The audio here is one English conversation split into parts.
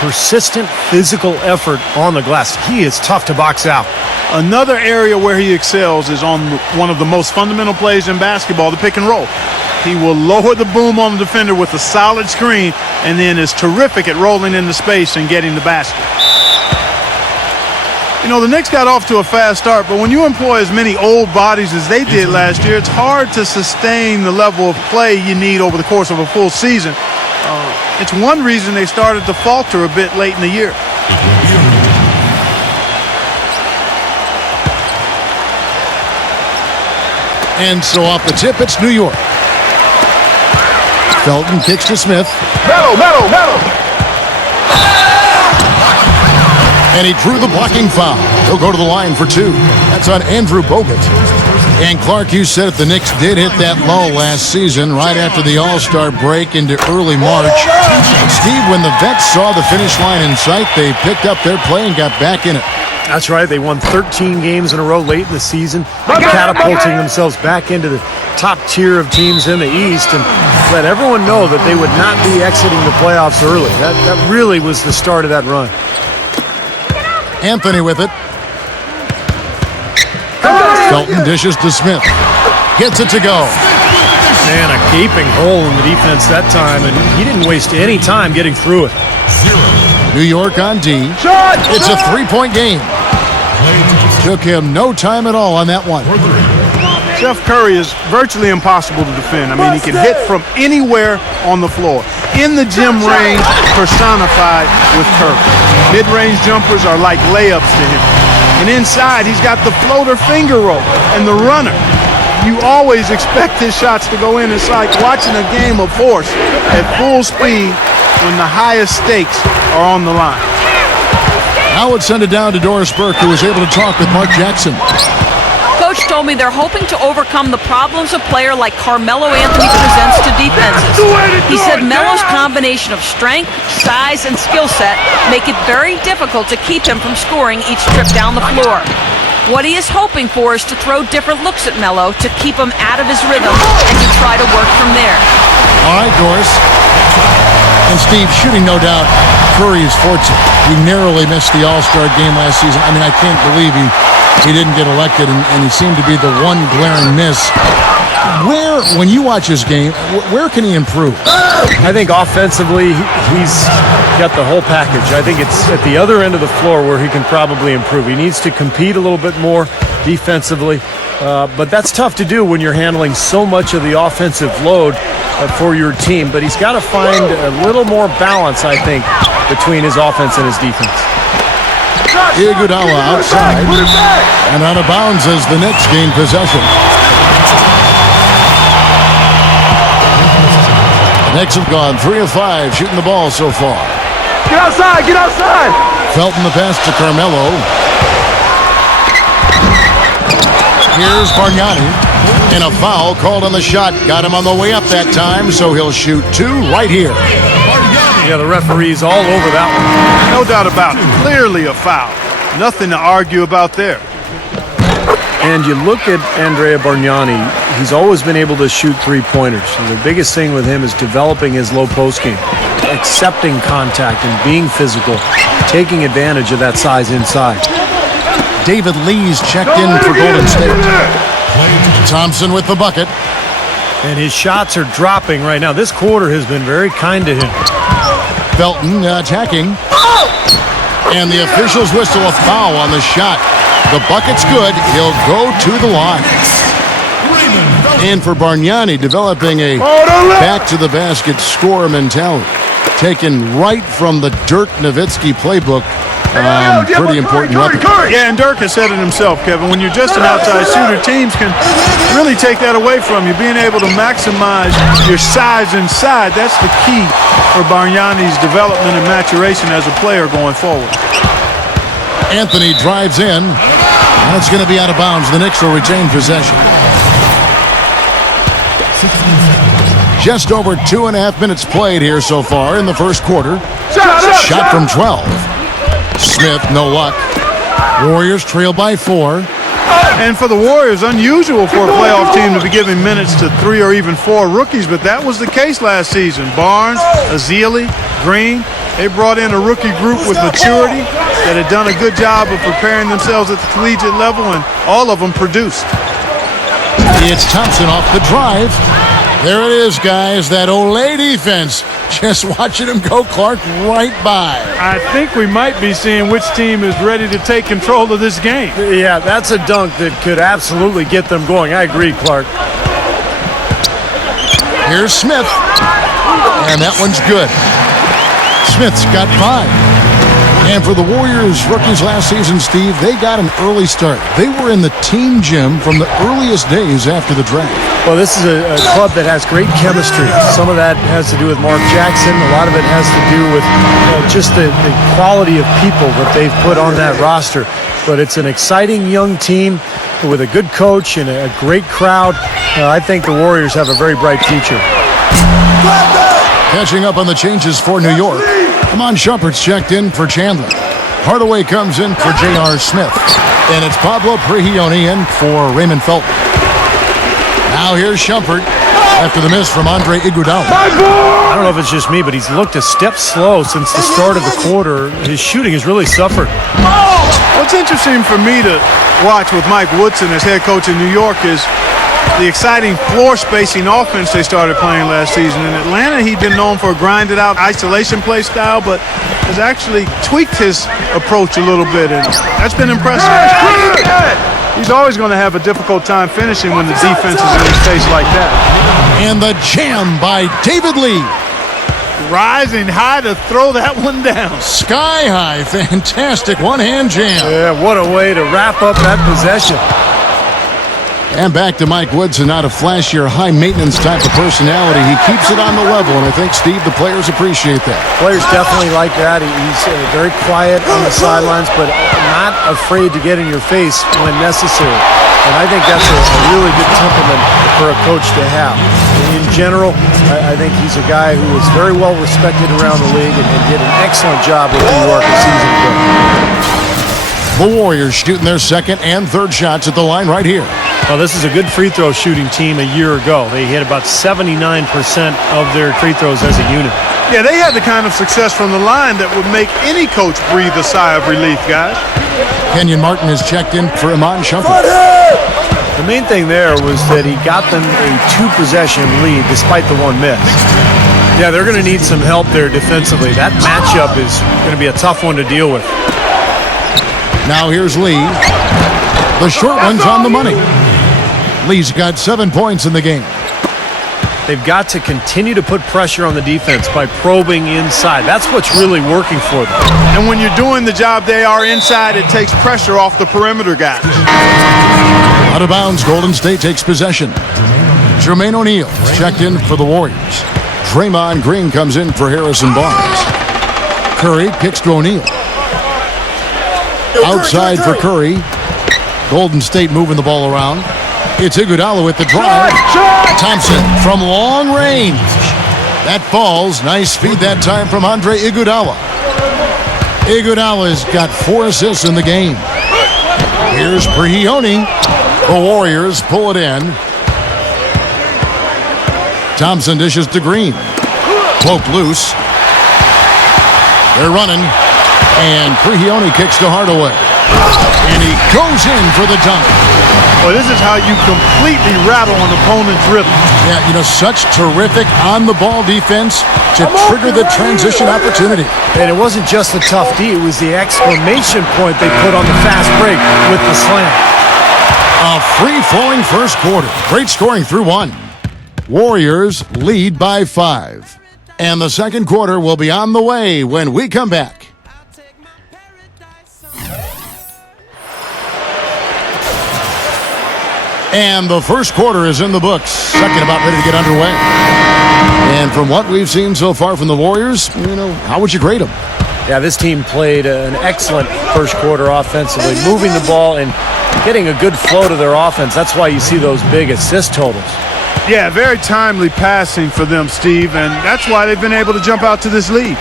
persistent physical effort on the glass. He is tough to box out. Another area where he excels is on one of the most fundamental plays in basketball, the pick and roll. He will lower the boom on the defender with a solid screen and then is terrific at rolling into space and getting the basket. You know, the Knicks got off to a fast start, but when you employ as many old bodies as they did last year, it's hard to sustain the level of play you need over the course of a full season. It's one reason they started to falter a bit late in the year. And so off the tip, it's New York. Felton kicks to Smith. Metal. And he drew the blocking foul. He'll go to the line for two. That's on Andrew Bogut. And Clark, you said it, the Knicks did hit that low last season right after the All-Star break into early March. Steve, when the Vets saw the finish line in sight, they picked up their play and got back in it. That's right. They won 13 games in a row late in the season, catapulting themselves back into the top tier of teams in the East and let everyone know that they would not be exiting the playoffs early. That really was the start of that run. Anthony with it. Felton dishes to Smith. Gets it to go. Man, a gaping hole in the defense that time, and he didn't waste any time getting through it. New York on D. It's a three-point game. Took him no time at all on that one. Steph Curry is virtually impossible to defend. I mean, he can hit from anywhere on the floor. In the gym range, personified with Curry. Mid-range jumpers are like layups to him. And inside, he's got the floater finger roll and the runner. You always expect his shots to go in. It's like watching a game of horse at full speed when the highest stakes are on the line. Now let's send it down to Doris Burke, who was able to talk with Mark Jackson. Coach told me they're hoping to overcome the problems a player like Carmelo Anthony presents to defenses. He said Melo's combination of strength, size, and skill set make it very difficult to keep him from scoring each trip down the floor. What he is hoping for is to throw different looks at Melo to keep him out of his rhythm and to try to work from there. All right, Doris. And Steve, shooting no doubt Curry's fortune. He narrowly missed the All-Star game last season. I mean, I can't believe he didn't get elected, and he seemed to be the one glaring miss. When you watch his game, where can he improve? I think offensively, he's got the whole package. I think it's at the other end of the floor where he can probably improve. He needs to compete a little bit more defensively, but that's tough to do when you're handling so much of the offensive load for your team. But he's got to find a little more balance, I think, between his offense and his defense. Iguodala outside and out of bounds as the Knicks gain possession. The Knicks have gone 3 of 5 shooting the ball so far. Get outside! Felton the pass to Carmelo. Here's Bargnani. And a foul called on the shot. Got him on the way up that time, so he'll shoot 2 right here. Yeah, the referee's all over that one. No doubt about it. Clearly a foul. Nothing to argue about there. And you look at Andrea Bargnani, he's always been able to shoot three-pointers. And the biggest thing with him is developing his low post game, accepting contact and being physical, taking advantage of that size inside. David Lee's checked in for Golden State. Thompson with the bucket. And his shots are dropping right now. This quarter has been very kind to him. Felton attacking. And the officials whistle a foul on the shot. The bucket's good. He'll go to the line. And for Bargnani, developing a back-to-the-basket score mentality. Taken right from the Dirk Nowitzki playbook. Pretty important weapon. Yeah, and Dirk has said it himself, Kevin. When you're just an outside shooter, teams can really take that away from you. Being able to maximize your size inside, that's the key for Bargnani's development and maturation as a player going forward. Anthony drives in. And it's going to be out of bounds. The Knicks will retain possession. Just over 2.5 minutes played here so far in the first quarter. Shot from 12. Smith, no luck. Warriors trail by 4. And for the Warriors, unusual for a playoff team to be giving minutes to 3 or even 4 rookies, but that was the case last season. Barnes, Ezeli, Green, They brought in a rookie group with maturity that had done a good job of preparing themselves at the collegiate level, and all of them produced. It's Thompson off the drive. There it is, guys. That Olay defense. Just watching him go, Clark, right by. I think we might be seeing which team is ready to take control of this game. Yeah, that's a dunk that could absolutely get them going. I agree, Clark. Here's Smith. And that one's good. Smith's got 5. And for the Warriors rookies last season, Steve, they got an early start. They were in the team gym from the earliest days after the draft. Well, this is a club that has great chemistry. Some of that has to do with Mark Jackson. A lot of it has to do with just the quality of people that they've put on that roster. But it's an exciting young team with a good coach and a great crowd. I think the Warriors have a very bright future. Catching up on the changes for New York. Amon Shumpert's checked in for Chandler. Hardaway comes in for J.R. Smith. And it's Pablo Prigioni in for Raymond Felton. Now here's Shumpert after the miss from Andre Iguodala. I don't know if it's just me, but he's looked a step slow since the start of the quarter. His shooting has really suffered. What's interesting for me to watch with Mike Woodson as head coach in New York is the exciting floor spacing offense they started playing last season. In Atlanta, he'd been known for a grinded out isolation play style, but has actually tweaked his approach a little bit, and that's been impressive. He's always going to have a difficult time finishing when the defense is in his face like that. And the jam by David Lee. Rising high to throw that one down. Sky high, fantastic one-hand jam. Yeah, what a way to wrap up that possession. And back to Mike Woodson, not a flashier, high-maintenance type of personality. He keeps it on the level, and I think, Steve, the players appreciate that. Players definitely like that. He's very quiet on the sidelines, but not afraid to get in your face when necessary. And I think that's a really good temperament for a coach to have. In general, I think he's a guy who is very well respected around the league and did an excellent job with New York this season ago. The Warriors shooting their second and third shots at the line right here. Well, this is a good free throw shooting team a year ago. They hit about 79% of their free throws as a unit. Yeah, they had the kind of success from the line that would make any coach breathe a sigh of relief, guys. Kenyon Martin is checked in for Amon Shumpert. The main thing there was that he got them a 2-possession lead despite the 1 miss. Yeah, they're going to need some help there defensively. That matchup is going to be a tough one to deal with. Now here's Lee. The short one's on the money. Lee's got 7 points in the game. They've got to continue to put pressure on the defense by probing inside. That's what's really working for them. And when you're doing the job they are inside, it takes pressure off the perimeter guys. Out of bounds, Golden State takes possession. Jermaine O'Neal checked in for the Warriors. Draymond Green comes in for Harrison Barnes. Curry kicks to O'Neal. Outside for Curry. Golden State moving the ball around. It's Iguodala with the drive. Thompson from long range. That falls. Nice feed that time from Andre Iguodala. Iguodala's got 4 assists in the game. Here's Prigioni. The Warriors pull it in. Thompson dishes to Green. Cloak loose. They're running. And Prigioni kicks to Hardaway. And he goes in for the dunk. Well, this is how you completely rattle an opponent's rhythm. Yeah, you know, such terrific on-the-ball defense to trigger the transition opportunity. And it wasn't just the tough D, it was the exclamation point they put on the fast break with the slam. A free-flowing first quarter. Great scoring through 1. Warriors lead by 5. And the second quarter will be on the way when we come back. And the first quarter is in the books. Second about ready to get underway. And from what we've seen so far from the Warriors, you know, how would you grade them? Yeah, this team played an excellent first quarter offensively, moving the ball and getting a good flow to their offense. That's why you see those big assist totals. Yeah, very timely passing for them, Steve, and that's why they've been able to jump out to this lead.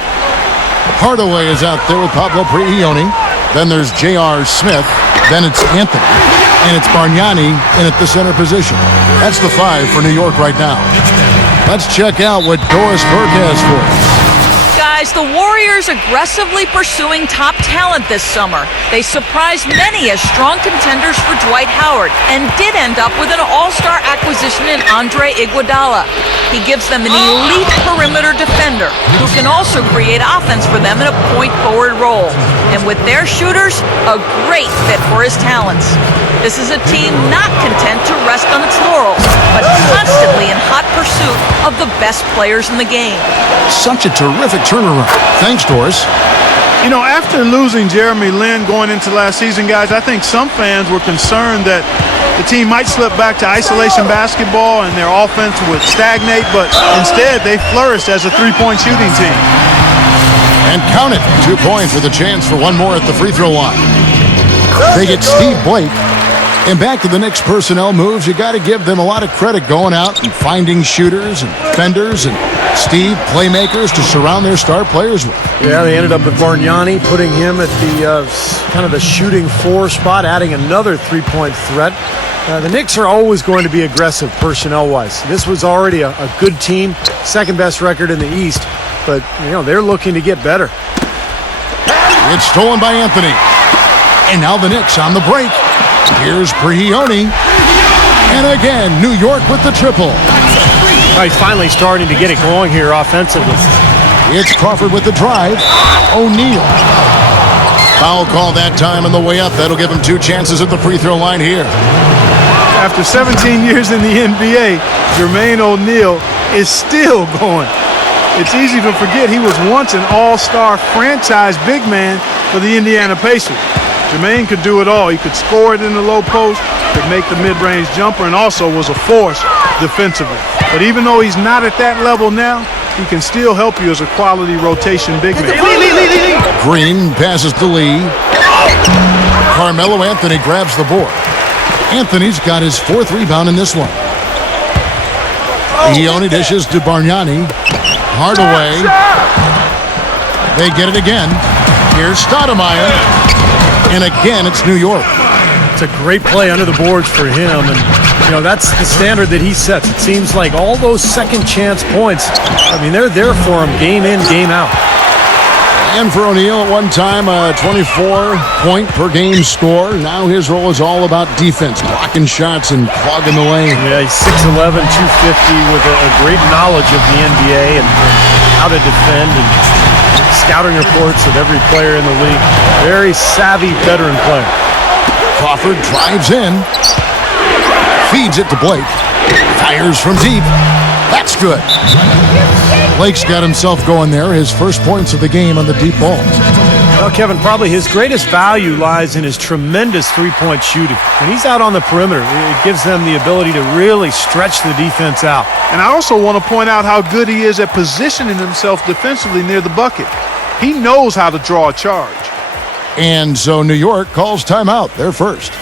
Hardaway is out there with Pablo Prigioni. Then there's J.R. Smith. Then it's Anthony. And it's Bargnani in at the center position. That's the 5 for New York right now. Let's check out what Doris Burke has for us. Guys, Guys, the Warriors aggressively pursuing top talent this summer. They surprised many as strong contenders for Dwight Howard and did end up with an all-star acquisition in Andre Iguodala. He gives them an elite perimeter defender who can also create offense for them in a point-forward role. And with their shooters, a great fit for his talents. This is a team not content to rest on its laurels, but constantly in hot pursuit of the best players in the game. Such a terrific turnaround. Thanks, Doris. You know, after losing Jeremy Lin going into last season, guys, I think some fans were concerned that the team might slip back to isolation basketball and their offense would stagnate, but instead they flourished as a three-point shooting team. And count it. 2 points with a chance for one more at the free throw line. They get Steve Blake. And back to the Knicks personnel moves, you got to give them a lot of credit going out and finding shooters and defenders and Steve playmakers to surround their star players with. Yeah, they ended up with Bargnani, putting him at the kind of the shooting 4 spot, adding another three-point threat. The Knicks are always going to be aggressive personnel-wise. This was already a good team, second best record in the East, but you know they're looking to get better. It's stolen by Anthony. And now the Knicks on the break. Here's Prigioni. And again, New York with the triple. He's finally starting to get it going here offensively. It's Crawford with the drive. O'Neal. Foul call that time on the way up. That'll give him 2 chances at the free throw line here. After 17 years in the NBA, Jermaine O'Neal is still going. It's easy to forget he was once an all-star franchise big man for the Indiana Pacers. Jermaine could do it all. He could score it in the low post, could make the mid-range jumper, and also was a force defensively. But even though he's not at that level now, he can still help you as a quality rotation big man. Green passes to Lee. Carmelo Anthony grabs the board. Anthony's got his 4th rebound in this one. He only dishes to Bargnani. Hardaway. They get it again. Here's Stoudemire. And again, it's New York. It's a great play under the boards for him, and you know that's the standard that he sets. It seems like all those second chance points, I mean, they're there for him game in, game out. And for O'Neal, at one time, a 24-point per game score. Now his role is all about defense, blocking shots and clogging the lane. Yeah, he's 6'11", 250, with a great knowledge of the NBA and how to defend and scouting reports of every player in the league. Very savvy veteran player. Crawford drives in, feeds it to Blake, fires from deep. That's good. Blake's got himself going there, his first points of the game on the deep ball. Well, Kevin, probably his greatest value lies in his tremendous three-point shooting. When he's out on the perimeter, it gives them the ability to really stretch the defense out. And I also want to point out how good he is at positioning himself defensively near the bucket. He knows how to draw a charge. And so New York calls timeout. They're first.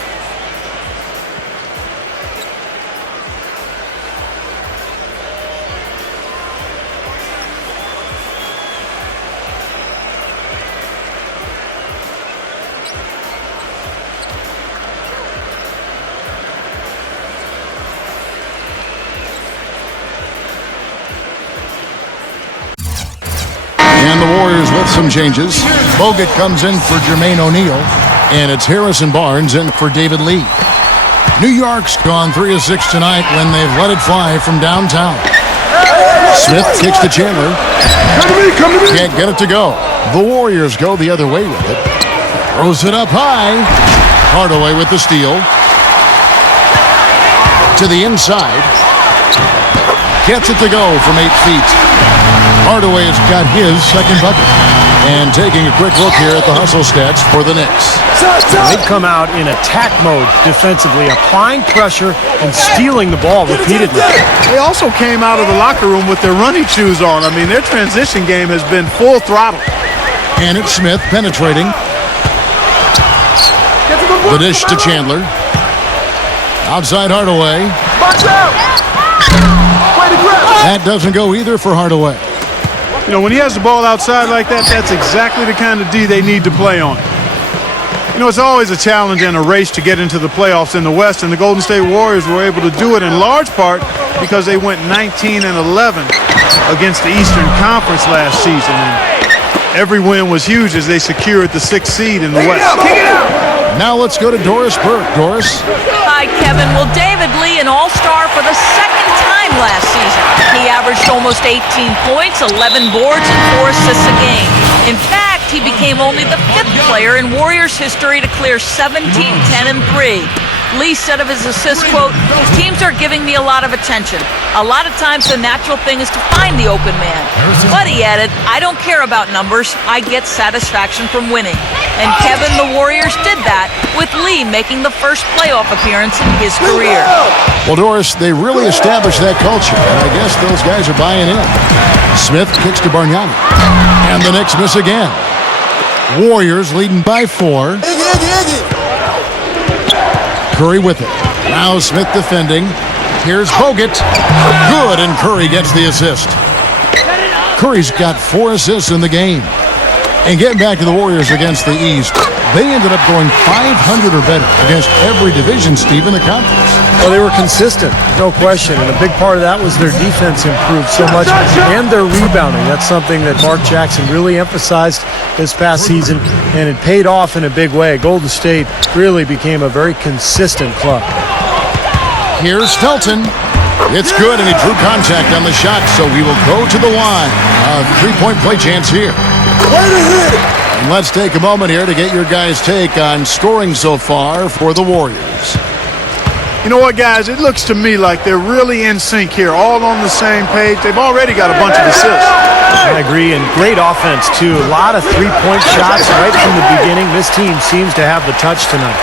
And the Warriors with some changes. Bogut comes in for Jermaine O'Neal, and it's Harrison Barnes in for David Lee. New York's gone 3 of 6 tonight when they've let it fly from downtown. Smith kicks to Chandler. Come to me. Can't get it to go. The Warriors go the other way with it. Throws it up high. Hardaway with the steal. To the inside. Gets it to go from 8 feet. Hardaway has got his second bucket. And taking a quick look here at the hustle stats for the Knicks. They've come out in attack mode defensively, applying pressure and stealing the ball repeatedly. They also came out of the locker room with their running shoes on. I mean, their transition game has been full throttle. And it's Smith penetrating. The dish to Chandler. Outside Hardaway. Box out. Way to grab. That doesn't go either for Hardaway. You know, when he has the ball outside like that, that's exactly the kind of D they need to play on. You know, it's always a challenge and a race to get into the playoffs in the West, and the Golden State Warriors were able to do it in large part because they went 19-11 against the Eastern Conference last season. And Every win was huge as they secured the 6th seed in the West. Now let's go to Doris Burke. Doris. Hi, Kevin. Well, David Lee, an all-star for the second time last season. He averaged almost 18 points, 11 boards, and 4 assists a game. In fact, he became only the 5th player in Warriors history to clear 17, 10, and 3. Lee said of his assist, quote, "Teams are giving me a lot of attention. A lot of times the natural thing is to find the open man." But he added, "I don't care about numbers. I get satisfaction from winning." And Kevin, the Warriors did that, with Lee making the first playoff appearance in his career. Well, Doris, they really established that culture, and I guess those guys are buying in. Smith kicks to Bargnani, and the Knicks miss again. Warriors leading by 4. Curry with it. Now Smith defending. Here's Bogut. Good, and Curry gets the assist. Curry's got 4 assists in the game. And getting back to the Warriors against the East, they ended up going 500 or better against every division, Steve, in the conference. Well, they were consistent, no question, and a big part of that was their defense improved so much, and their rebounding. That's something that Mark Jackson really emphasized this past season, and it paid off in a big way. Golden State really became a very consistent club. Here's Stelton. It's good, and he drew contact on the shot, so we will go to the line. A 3-point play chance here. And let's take a moment here to get your guys' take on scoring so far for the Warriors. You know what, guys? It looks to me like they're really in sync here, all on the same page. They've already got a bunch of assists. I agree, and great offense, too. A lot of three-point shots right from the beginning. This team seems to have the touch tonight.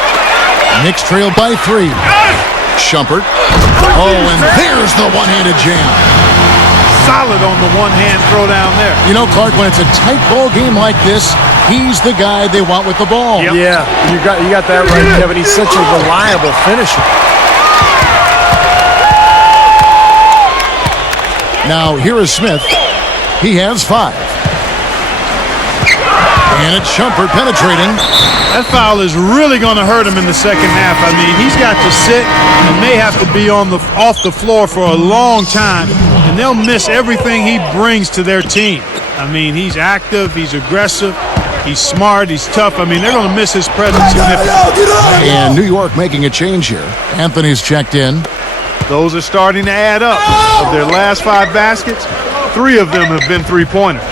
Knicks trail by 3. Shumpert. Oh, and there's the one-handed jam. Solid on the one-hand throw down there. You know, Clark, when it's a tight ball game like this, he's the guy they want with the ball. Yep. Yeah, you got that right, Kevin. He's such a reliable finisher. Now, here is Smith. He has 5. And it's Shumpert penetrating. That foul is really going to hurt him in the second half. I mean, he's got to sit and may have to be off the floor for a long time, and they'll miss everything he brings to their team. I mean, he's active, he's aggressive, he's smart, he's tough. I mean, they're going to miss his presence significantly. And New York making a change here. Anthony's checked in. Those are starting to add up. Of their last 5 baskets, 3 of them have been three-pointers.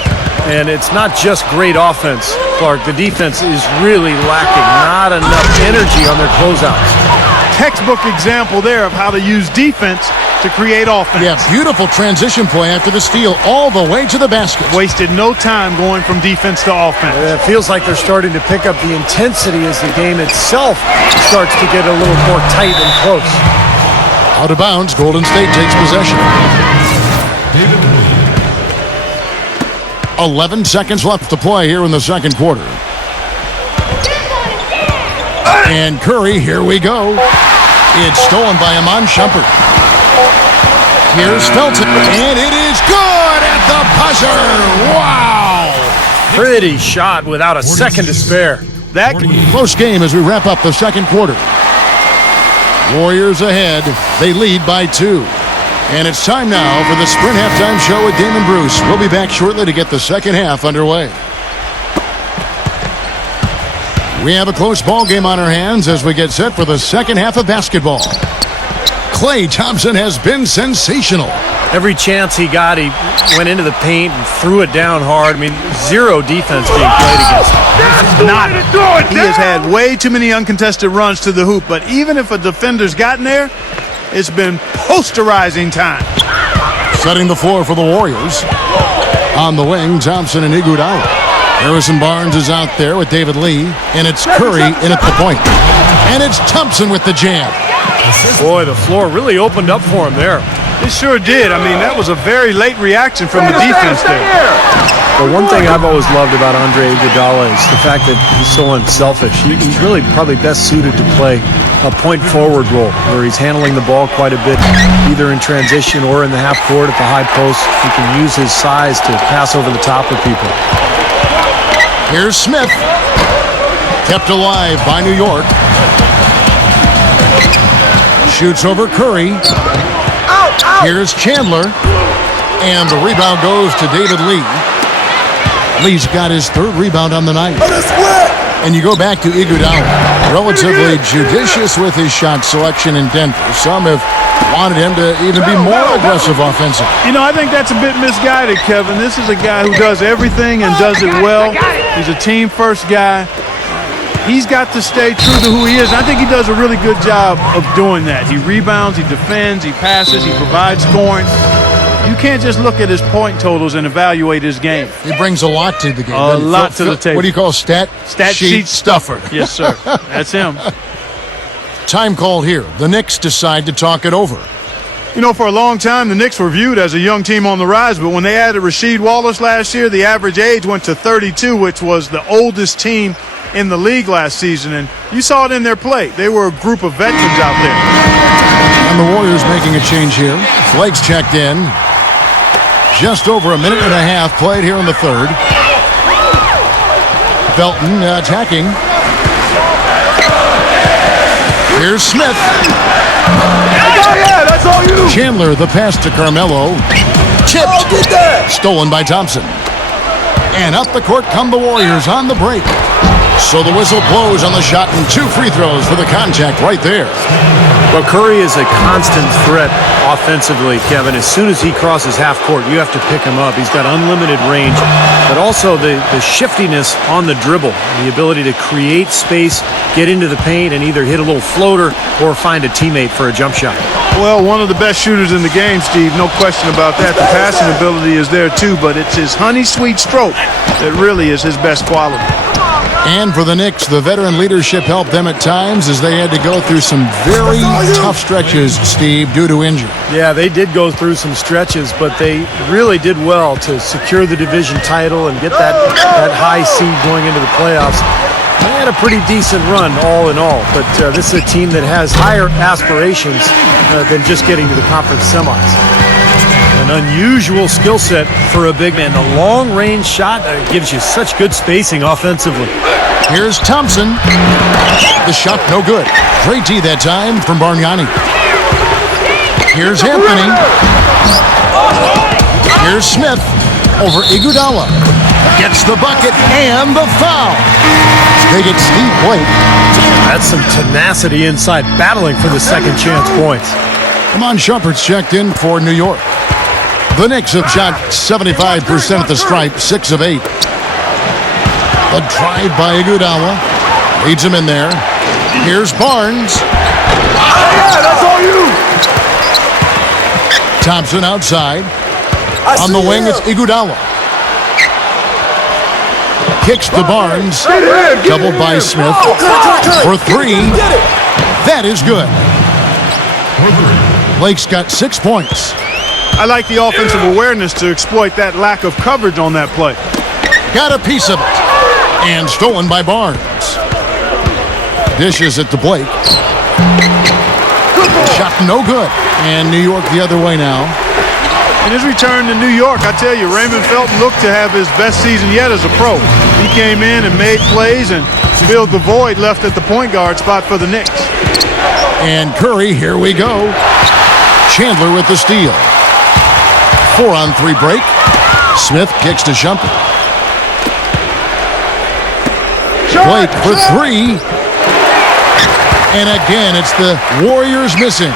And it's not just great offense, Clark. The defense is really lacking. Not enough energy on their closeouts. Textbook example there of how to use defense to create offense. Yeah, beautiful transition play after the steal all the way to the basket. Wasted no time going from defense to offense. It feels like they're starting to pick up the intensity as the game itself starts to get a little more tight and close. Out of bounds, Golden State takes possession. 11 seconds left to play here in the second quarter. And Curry, here we go. It's stolen by Iman Shumpert. Here's Stelton, and it is good at the buzzer. Wow! Pretty shot without a second to spare. That Close game as we wrap up the second quarter. Warriors ahead. They lead by 2. And it's time now for the Sprint Halftime Show with Damon Bruce. We'll be back shortly to get the second half underway. We have a close ball game on our hands as we get set for the second half of basketball. Klay Thompson has been sensational. Every chance he got, he went into the paint and threw it down hard. I mean, 0 defense being played against him. He has had way too many uncontested runs to the hoop, but even if a defender's gotten there, it's been posterizing time. Setting the floor for the Warriors. On the wing, Thompson and Iguodala. Harrison Barnes is out there with David Lee, and it's Curry in at the point. And it's Thompson with the jam. Boy, the floor really opened up for him there. It sure did. I mean, that was a very late reaction from the defense there. But one thing I've always loved about Andre Iguodala is the fact that he's so unselfish. He's really probably best suited to play a point forward role where he's handling the ball quite a bit, either in transition or in the half court at the high post. He can use his size to pass over the top of people. Here's Smith. Kept alive by New York. Shoots over Curry. Here's Chandler. And the rebound goes to David Lee. Lee's got his 3rd rebound on the night. Let us split. And you go back to Iguodala, relatively judicious with his shot selection in Denver. Some have wanted him to even be more aggressive offensively. You know, I think that's a bit misguided, Kevin. This is a guy who does everything and does it well. He's a team-first guy. He's got to stay true to who he is. I think he does a really good job of doing that. He rebounds, he defends, he passes, he provides scoring. You can't just look at his point totals and evaluate his game. He brings a lot to the game. A lot to the table. What do you call stat sheet stuffer? Yes, sir. That's him. Time call here. The Knicks decide to talk it over. You know, for a long time, the Knicks were viewed as a young team on the rise, but when they added Rasheed Wallace last year, the average age went to 32, which was the oldest team in the league last season, and you saw it in their play. They were a group of veterans out there. And the Warriors making a change here. Blake's checked in. Just over a minute and a half played here in the 3rd. Felton attacking. Here's Smith. Yeah, that's all you. Chandler, the pass to Carmelo. Chipped. Oh, get that. Stolen by Thompson. And up the court come the Warriors on the break. So the whistle blows on the shot and 2 free throws for the contact right there. Well, Curry is a constant threat offensively, Kevin. As soon as he crosses half court, you have to pick him up. He's got unlimited range, but also the shiftiness on the dribble, the ability to create space, get into the paint, and either hit a little floater or find a teammate for a jump shot. Well, one of the best shooters in the game, Steve, no question about that. The passing ability is there too, but it's his honey sweet stroke that really is his best quality. And for the Knicks, the veteran leadership helped them at times as they had to go through some very tough stretches, Steve, due to injury. Yeah, they did go through some stretches, but they really did well to secure the division title and get that high seed going into the playoffs. They had a pretty decent run all in all, but this is a team that has higher aspirations than just getting to the conference semis. An unusual skill set for a big man. The long-range shot gives you such good spacing offensively. Here's Thompson. The shot no good. Great D that time from Bargnani. Here's Anthony. Here's Smith over Iguodala. Gets the bucket and the foul. They get Steve Blake. That's some tenacity inside, battling for the second chance points. Amon Shumpert's checked in for New York. The Knicks have shot 75% at the stripe, 6 of 8. A drive by Iguodala. Leads him in there. Here's Barnes. Yeah, that's all you. Thompson outside. On the wing, it's Iguodala. Kicks to Barnes. Doubled by Smith. For 3. That is good. Blake's got 6 points. I like the offensive awareness to exploit that lack of coverage on that play. Got a piece of it. And stolen by Barnes. Dishes it to Blake. Shot no good. And New York the other way now. In his return to New York, I tell you, Raymond Felton looked to have his best season yet as a pro. He came in and made plays and filled the void left at the point guard spot for the Knicks. And Curry, here we go. Chandler with the steal. 4-on-3 break. Smith kicks to Shumpert. Blake for 3. And again, it's the Warriors missing.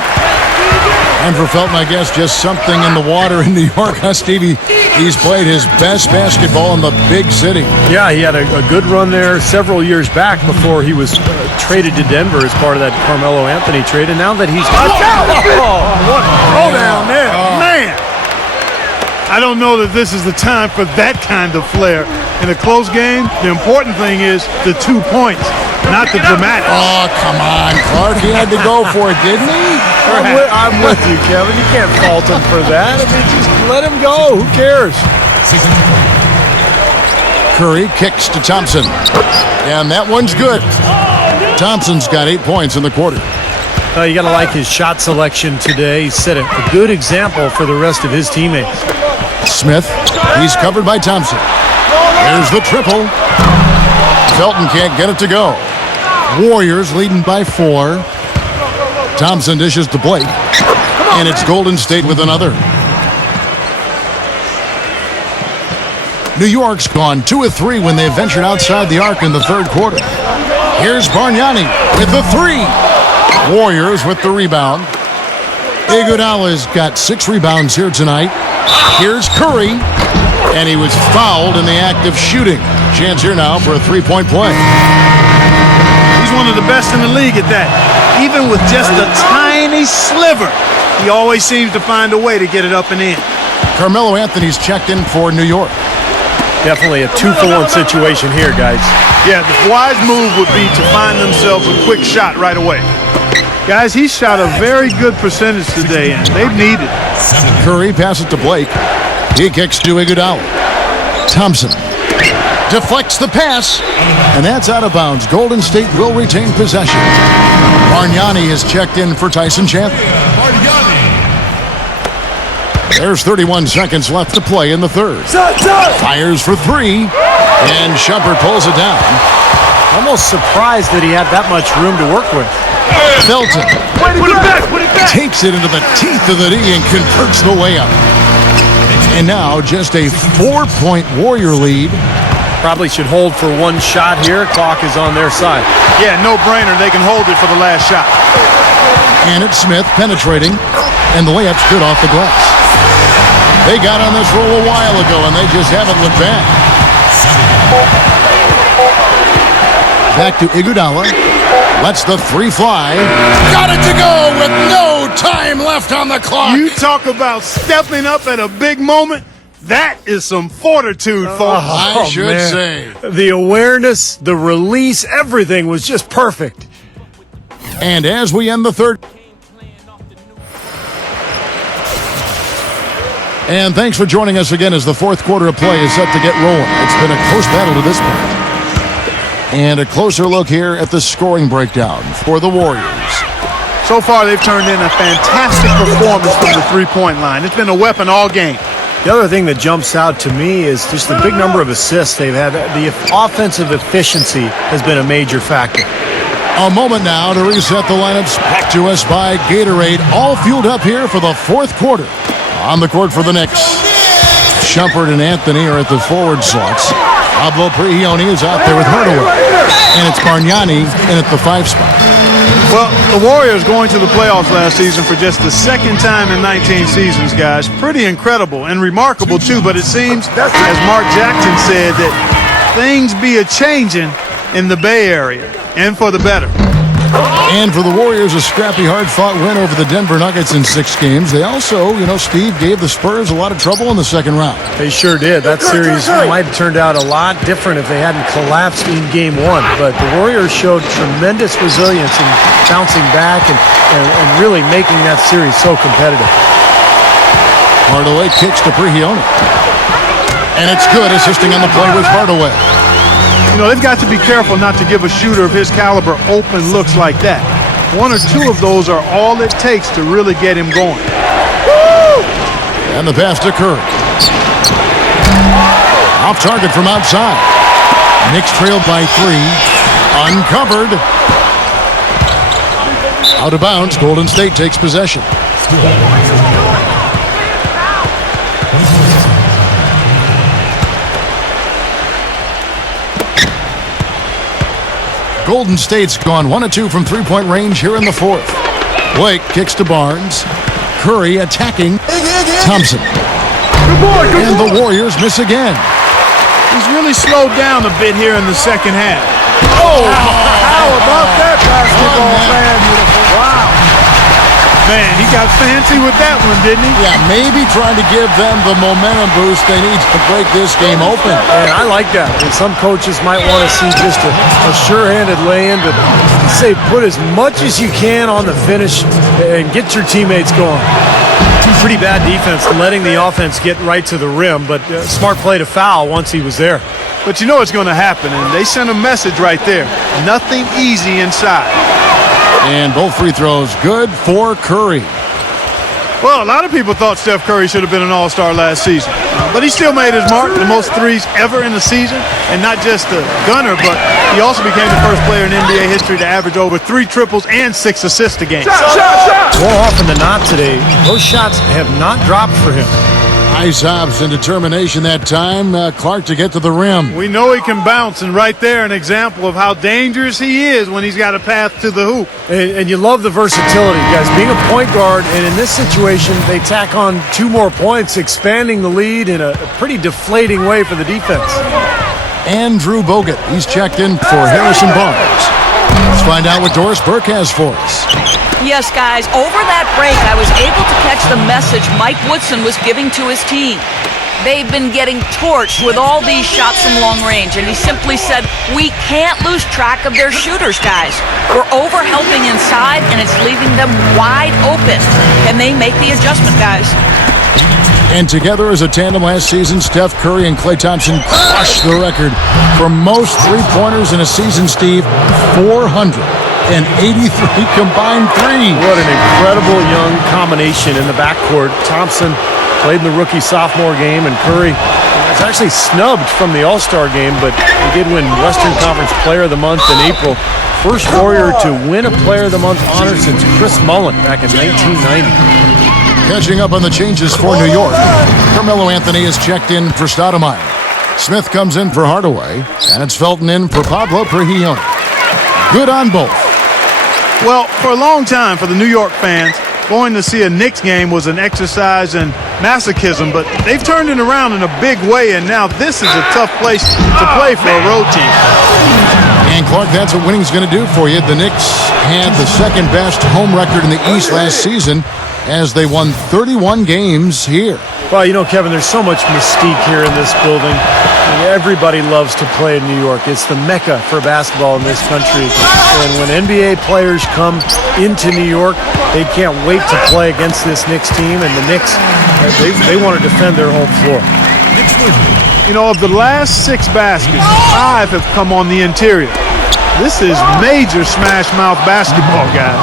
And for Felton, I guess, just something in the water in New York, huh, Stevie? He's played his best basketball in the big city. Yeah, he had a good run there several years back before he was traded to Denver as part of that Carmelo Anthony trade. And now that he's... What a throwdown there. Man! I don't know that this is the time for that kind of flair. In a close game, the important thing is the 2 points, not the dramatics. Oh, come on, Clark. He had to go for it, didn't he? I'm with you, Kevin. You can't fault him for that. I mean, just let him go. Who cares? Curry kicks to Thompson. And that one's good. Thompson's got 8 points in the quarter. You got to like his shot selection today. He set a good example for the rest of his teammates. Smith, he's covered by Thompson. Here's the triple. Felton can't get it to go. Warriors leading by 4. Thompson dishes to Blake. And it's Golden State with another. New York's gone 2 of 3 when they ventured outside the arc in the third quarter. Here's Bargnani with the 3. Warriors with the rebound. Iguodala's got 6 rebounds here tonight. Here's Curry, and he was fouled in the act of shooting. Chance here now for a 3-point play. He's one of the best in the league at that. Even with just a tiny sliver, he always seems to find a way to get it up and in. Carmelo Anthony's checked in for New York. Definitely a 2-for-1 situation here, guys. Yeah, the wise move would be to find themselves a quick shot right away. Guys, he shot a very good percentage today, and they need it. Curry passes to Blake. He kicks to Iguodala. Thompson deflects the pass, and that's out of bounds. Golden State will retain possession. Bargnani is checked in for Tyson Chandler. There's 31 seconds left to play in the third. Fires for 3, and Shumpert pulls it down. Almost surprised that he had that much room to work with. Felton takes it into the teeth of the D and converts the layup. And now just a 4-point Warrior lead. Probably should hold for one shot here. Clock is on their side. Yeah, no brainer. They can hold it for the last shot. And it's Smith penetrating, and the layup's good off the glass. They got on this roll a while ago, and they just haven't looked back. Back to Iguodala. Lets the 3 fly. Got it to go with no time left on the clock. You talk about stepping up at a big moment. That is some fortitude, folks. I should say. The awareness, the release, everything was just perfect. And as we end the third. And thanks for joining us again as the fourth quarter of play is set to get rolling. It's been a close battle to this point. And a closer look here at the scoring breakdown for the Warriors. So far, they've turned in a fantastic performance from the three-point line. It's been a weapon all game. The other thing that jumps out to me is just the big number of assists they've had. The offensive efficiency has been a major factor. A moment now to reset the lineups. Back to us by Gatorade. All fueled up here for the fourth quarter. On the court for the Knicks, Shumpert and Anthony are at the forward slots. Pablo Prigioni is out there with Hardaway. And it's Bargnani in at the 5 spot. Well, the Warriors going to the playoffs last season for just the second time in 19 seasons, guys. Pretty incredible and remarkable, too. But it seems, as Mark Jackson said, that things be a-changing in the Bay Area, and for the better. And for the Warriors, a scrappy, hard-fought win over the Denver Nuggets in 6 games. They also, Steve, gave the Spurs a lot of trouble in the second round. They sure did. That series might have turned out a lot different if they hadn't collapsed in Game 1. But the Warriors showed tremendous resilience in bouncing back and really making that series so competitive. Hardaway kicks to Prigioni. And it's good, assisting on the play with Hardaway. They've got to be careful not to give a shooter of his caliber open looks like that. 1 or 2 of those are all it takes to really get him going. And the pass to Curry. Off target from outside. Knicks trailed by 3. Uncovered. Out of bounds. Golden State takes possession. Golden State's gone 1 of 2 from 3-point range here in the fourth. Blake kicks to Barnes. Curry attacking Thompson. And the Warriors miss again. He's really slowed down a bit here in the second half. Oh, how about that basketball fan? Wow. Man, he got fancy with that one, didn't he? Yeah, maybe trying to give them the momentum boost they need to break this game open. And I like that. And some coaches might want to see just a sure-handed lay-in, but say put as much as you can on the finish and get your teammates going. Pretty bad defense, letting the offense get right to the rim, but smart play to foul once he was there. But it's going to happen, and they sent a message right there. Nothing easy inside. And both free throws good for Curry. Well, a lot of people thought Steph Curry should have been an all-star last season. But he still made his mark, the most threes ever in the season. And not just a gunner, but he also became the first player in NBA history to average over 3 triples and 6 assists a game. More often than not today, those shots have not dropped for him. Nice hops and determination that time. Clark to get to the rim. We know he can bounce, and right there an example of how dangerous he is when he's got a path to the hoop. And you love the versatility, guys. Being a point guard, and in this situation, they tack on 2 more points, expanding the lead in a pretty deflating way for the defense. Andrew Bogut. He's checked in for Harrison Barnes. Let's find out what Doris Burke has for us. Yes, guys, over that break, I was able to catch the message Mike Woodson was giving to his team. They've been getting torched with all these shots from long range, and he simply said, we can't lose track of their shooters, guys. We're over-helping inside, and it's leaving them wide open. Can they make the adjustment, guys? And together as a tandem last season, Steph Curry and Klay Thompson crushed the record for most three-pointers in a season, Steve. 483 combined threes. What an incredible young combination in the backcourt. Thompson played in the rookie-sophomore game, and Curry was actually snubbed from the All-Star game, but he did win Western Conference Player of the Month in April. First Warrior to win a Player of the Month honor since Chris Mullin back in 1990. Catching up on the changes for New York. Carmelo Anthony is checked in for Stoudemire. Smith comes in for Hardaway, and it's Felton in for Pablo Prigioni. Good on both. Well, for a long time for the New York fans, going to see a Knicks game was an exercise in masochism, but they've turned it around in a big way, and now this is a tough place to play for a road team. And Clark, that's what winning's going to do for you. The Knicks had the second best home record in the East last season as they won 31 games here. Well, you know, Kevin, there's so much mystique here in this building. I mean, everybody loves to play in New York. It's the mecca for basketball in this country. And when NBA players come into New York, they can't wait to play against this Knicks team. And the Knicks, they want to defend their home floor. You know, of the last 6 baskets, 5 have come on the interior. This is major smash mouth basketball, guys.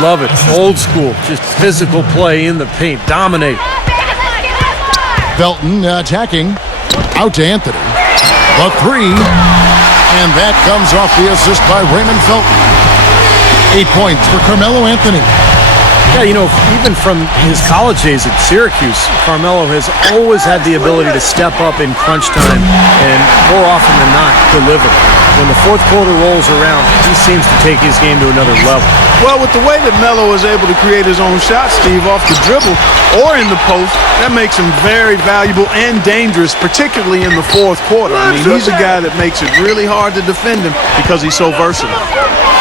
Love it. Old school. Just physical play in the paint. Dominate. Felton attacking. Out to Anthony. The 3. And that comes off the assist by Raymond Felton. 8 points for Carmelo Anthony. Yeah, you know, even from his college days at Syracuse, Carmelo has always had the ability to step up in crunch time and more often than not deliver. When the fourth quarter rolls around, he seems to take his game to another level. Well, with the way that Melo is able to create his own shot, Steve, off the dribble or in the post, that makes him very valuable and dangerous, particularly in the fourth quarter. I mean, he's a guy that makes it really hard to defend him because he's so versatile.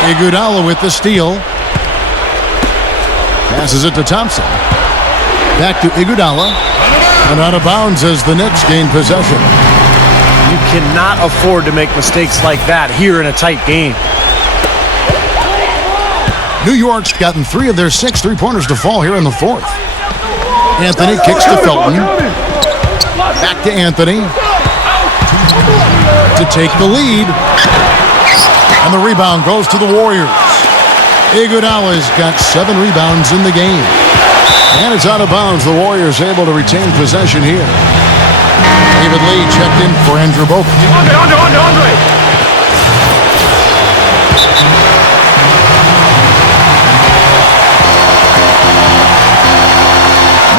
Iguodala with the steal. Passes it to Thompson. Back to Iguodala. And out of bounds as the Knicks gain possession. You cannot afford to make mistakes like that here in a tight game. New York's gotten 3 of their 6 three-pointers to fall here in the fourth. Anthony kicks to Felton. Back to Anthony. To take the lead. And the rebound goes to the Warriors. Iguodala's got 7 rebounds in the game. And it's out of bounds. The Warriors able to retain possession here. David Lee checked in for Andrew Bogut.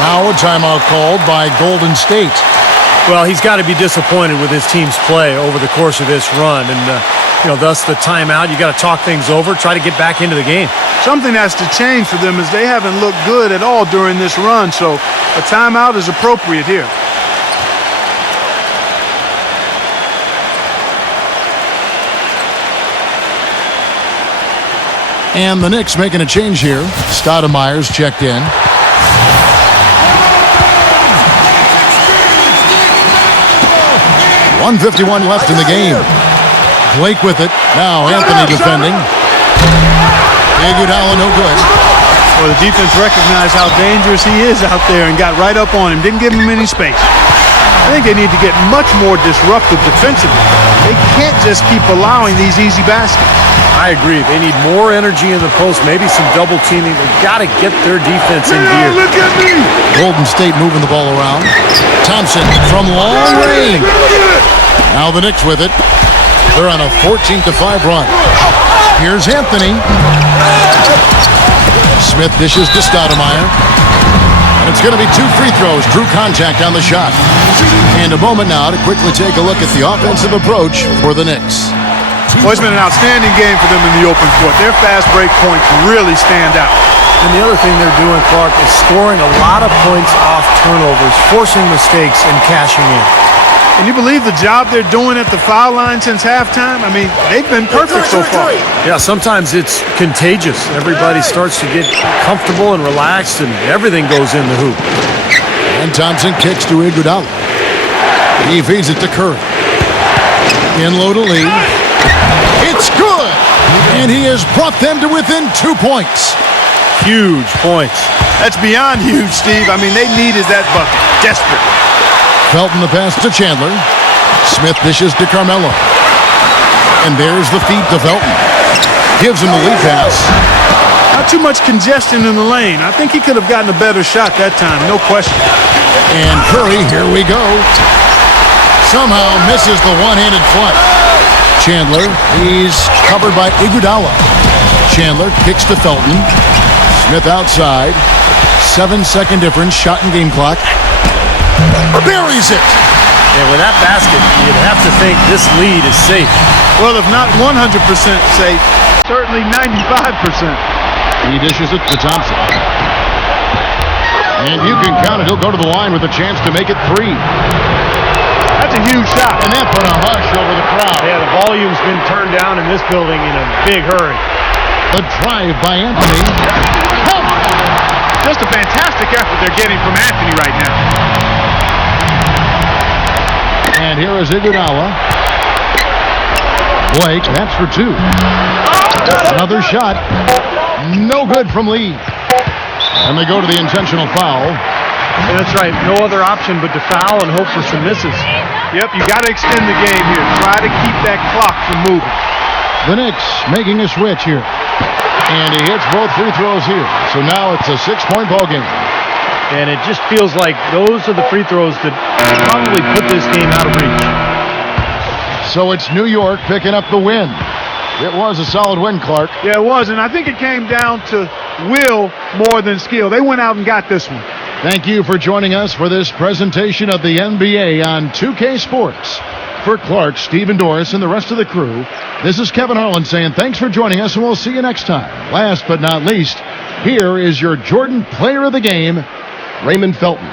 Now a timeout called by Golden State. Well, he's got to be disappointed with his team's play over the course of this run. And, thus the timeout. You got to talk things over, try to get back into the game. Something has to change for them as they haven't looked good at all during this run. So a timeout is appropriate here. And the Knicks making a change here. Stoudemire's checked in. .151 left in the game. Blake with it. Now Anthony defending. Iguodala no good. Well, the defense recognized how dangerous he is out there and got right up on him. Didn't give him any space. I think they need to get much more disruptive defensively. They can't just keep allowing these easy baskets. I agree. They need more energy in the post, maybe some double teaming. They've got to get their defense in gear. Look at me! Golden State moving the ball around. Thompson from long range. Now the Knicks with it. They're on a 14-5 run. Here's Anthony. Smith dishes to Stoudemire. It's going to be 2 free throws. Drew contact on the shot. And a moment now to quickly take a look at the offensive approach for the Knicks. Well, it's been an outstanding game for them in the open court. Their fast break points really stand out. And the other thing they're doing, Clark, is scoring a lot of points off turnovers, forcing mistakes, and cashing in. Can you believe the job they're doing at the foul line since halftime? I mean, they've been perfect so far. Yeah, sometimes it's contagious. Everybody starts to get comfortable and relaxed, and everything goes in the hoop. And Thompson kicks to Iguodala. He feeds it to Curry. In low to lead. It's good! And he has brought them to within 2 points. Huge points. That's beyond huge, Steve. I mean, they needed that bucket desperately. Felton the pass to Chandler. Smith dishes to Carmelo. And there's the feed to Felton. Gives him the lead pass. Not too much congestion in the lane. I think he could have gotten a better shot that time, no question. And Curry, here we go. Somehow misses the one-handed flush. Chandler, he's covered by Iguodala. Chandler kicks to Felton. Smith outside. 7-second difference, shot and game clock. Buries it. And with that basket, you'd have to think this lead is safe. Well, if not 100% safe, certainly 95%. He dishes it to Thompson. And you can count it. He'll go to the line with a chance to make it 3. That's a huge shot. And that put a hush over the crowd. Yeah, the volume's been turned down in this building in a big hurry. The drive by Anthony. Just a fantastic effort they're getting from Anthony right now. And here is Iguodala. Blake, that's for 2. Another shot. No good from Lee. And they go to the intentional foul. Yeah, that's right. No other option but to foul and hope for some misses. Yep, you got to extend the game here. Try to keep that clock from moving. The Knicks making a switch here. And he hits both free throws here. So now it's a 6-point ball game. And it just feels like those are the free throws that probably put this game out of reach. So it's New York picking up the win. It was a solid win, Clark. Yeah, it was, and I think it came down to will more than skill. They went out and got this one. Thank you for joining us for this presentation of the NBA on 2K Sports. For Clark, Stephen Doris, and the rest of the crew, this is Kevin Harlan saying thanks for joining us, and we'll see you next time. Last but not least, here is your Jordan Player of the Game, Raymond Felton.